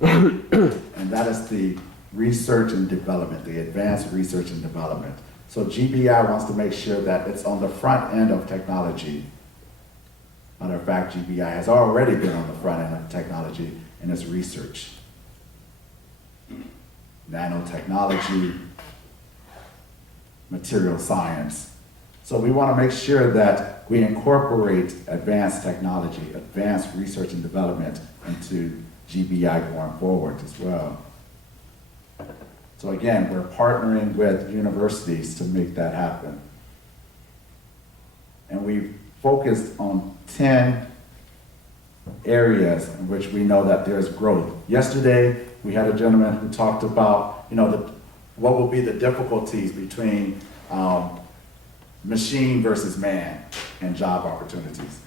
And that is the research and development, the advanced research and development. So GBI wants to make sure that it's on the front end of technology. Matter of fact, GBI has already been on the front end of technology in its research. Nanotechnology, material science. So we want to make sure that we incorporate advanced technology, advanced research and development into GBI going forward as well. So again, we're partnering with universities to make that happen. And we've focused on 10 areas in which we know that there's growth. Yesterday, we had a gentleman who talked about, what will be the difficulties between machine versus man and job opportunities.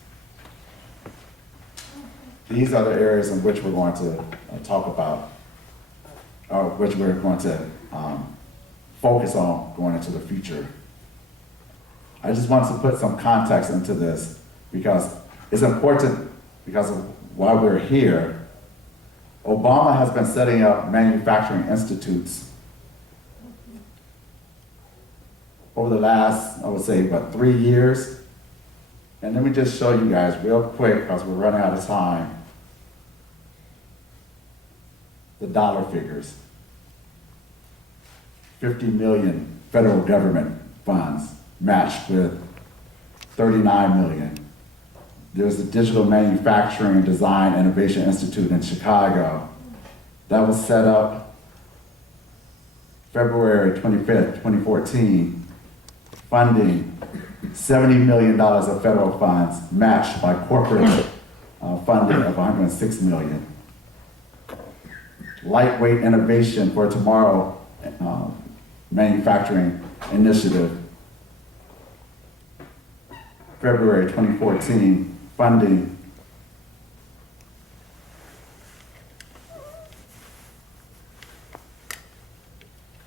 These are the areas in which we're going to talk about, or which we're going to focus on going into the future. I just want to put some context into this because it's important, because of why we're here. Obama has been setting up manufacturing institutes over the last, I would say, 3 years. And let me just show you guys real quick, because we're running out of time, the dollar figures. 50 million federal government funds matched with 39 million. There's the Digital Manufacturing and Design Innovation Institute in Chicago. That was set up February 25th, 2014, funding $70 million of federal funds matched by corporate funding of $106 million. Lightweight Innovation for Tomorrow Manufacturing Initiative, February 2014, funding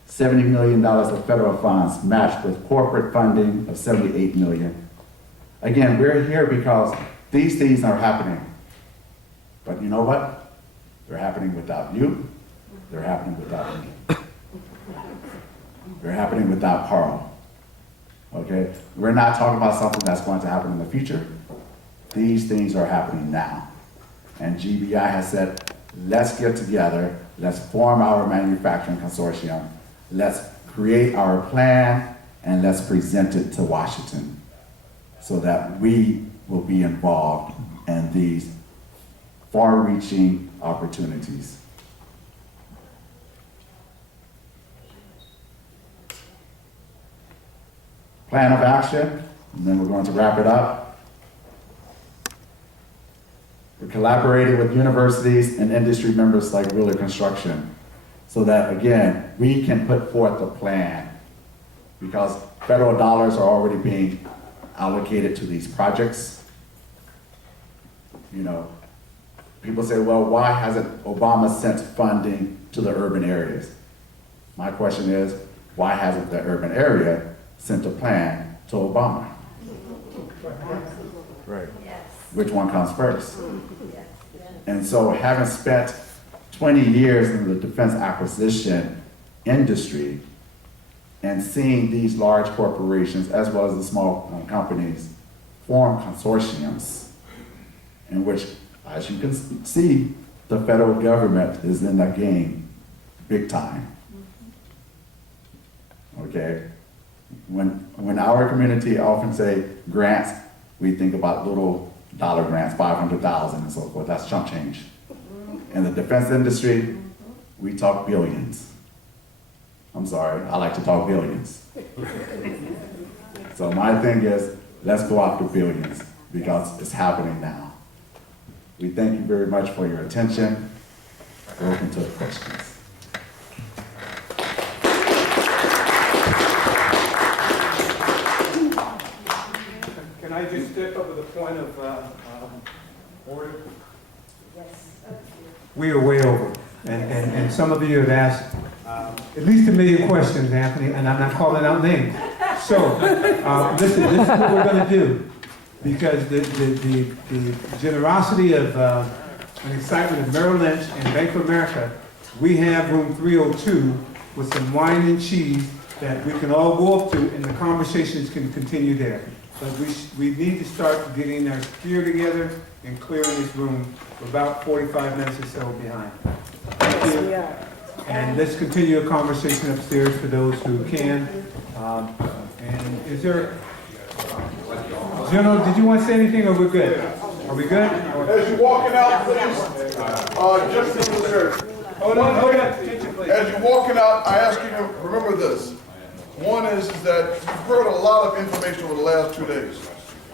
$70 million of federal funds matched with corporate funding of $78 million. Again, we're here because these things are happening. But you know what? They're happening without you. They're happening without me. They're happening without Carl. Okay? We're not talking about something that's going to happen in the future. These things are happening now. And GBI has said, let's get together, let's form our manufacturing consortium, let's create our plan, and let's present it to Washington so that we will be involved in these far-reaching opportunities. Plan of action, and then we're going to wrap it up. We're collaborating with universities and industry members like Wheeler Construction so that, again, we can put forth a plan, because federal dollars are already being allocated to these projects. People say, well, why hasn't Obama sent funding to the urban areas? My question is, why hasn't the urban area sent a plan to Obama? Right. Which one comes first? And so, having spent 20 years in the defense acquisition industry and seeing these large corporations as well as the small companies form consortiums in which, as you can see, the federal government is in the game big time. Okay? When our community often say grants, we think about little dollar grants, 500,000 and so forth. That's chump change. In the defense industry, we talk billions. I'm sorry, I like to talk billions. So my thing is, let's go after billions, because it's happening now. We thank you very much for your attention. We're open to questions. Can I just step up with a point of order? Yes. We are way over. And some of you have asked at least 1 million questions, Anthony, and I'm not calling out names. So, listen, this is what we're going to do. Because the generosity of an excitement of Merrill Lynch and Bank of America, we have room 302 with some wine and cheese that we can all go up to, and the conversations can continue there. But we need to start getting our gear together and clearing this room. We're about 45 minutes or so behind. Thank you. And let's continue a conversation upstairs for those who can. And is there, General, did you want to say anything, or we're good? Are we good? As you're walking out, please, just in reserve. Hold on, attention, please. As you're walking out, I ask you to remember this. One is that you've heard a lot of information over the last 2 days.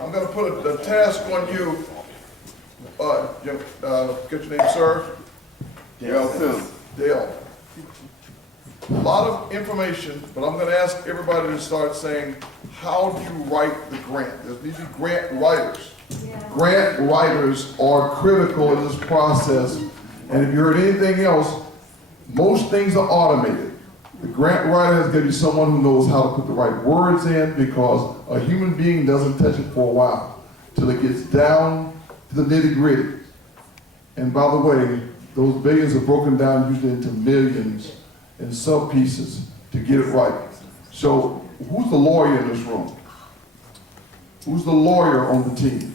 I'm going to put a task on you. Get your name, sir? Dale. A lot of information, but I'm going to ask everybody to start saying, how do you write the grant? There need to be grant writers. Yeah. Grant writers are critical in this process. And if you heard anything else, most things are automated. The grant writer has got to be someone who knows how to put the right words in, because a human being doesn't touch it for a while till it gets down to the nitty-gritty. And by the way, those billions are broken down usually into millions and sub-pieces to get it right. So who's the lawyer in this room? Who's the lawyer on the team?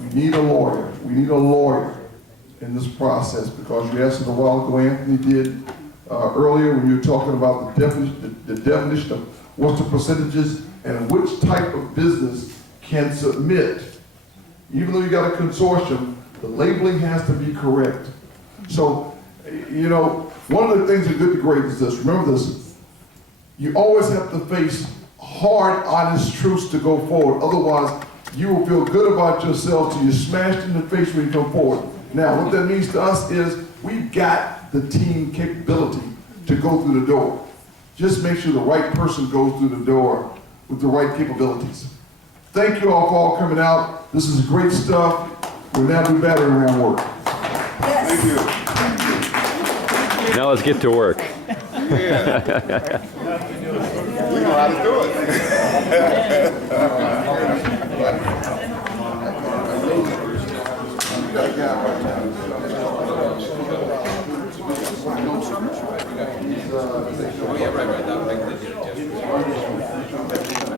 We need a lawyer. We need a lawyer in this process, because you asked it a while ago, Anthony did earlier, when you were talking about the definition of what's the percentages and which type of business can submit. Even though you got a consortium, the labeling has to be correct. So, you know, one of the things that good to great is this. Remember this. You always have to face hard, honest truths to go forward. Otherwise, you will feel good about yourself till you're smashed in the face when you come forward. Now, what that means to us is we've got the team capability to go through the door. Just make sure the right person goes through the door with the right capabilities. Thank you all for all coming out. This is great stuff. We'll now do battery round work. Yes. Thank you. Now let's get to work. Yeah. We know how to do it. Oh yeah, right. That would make the difference.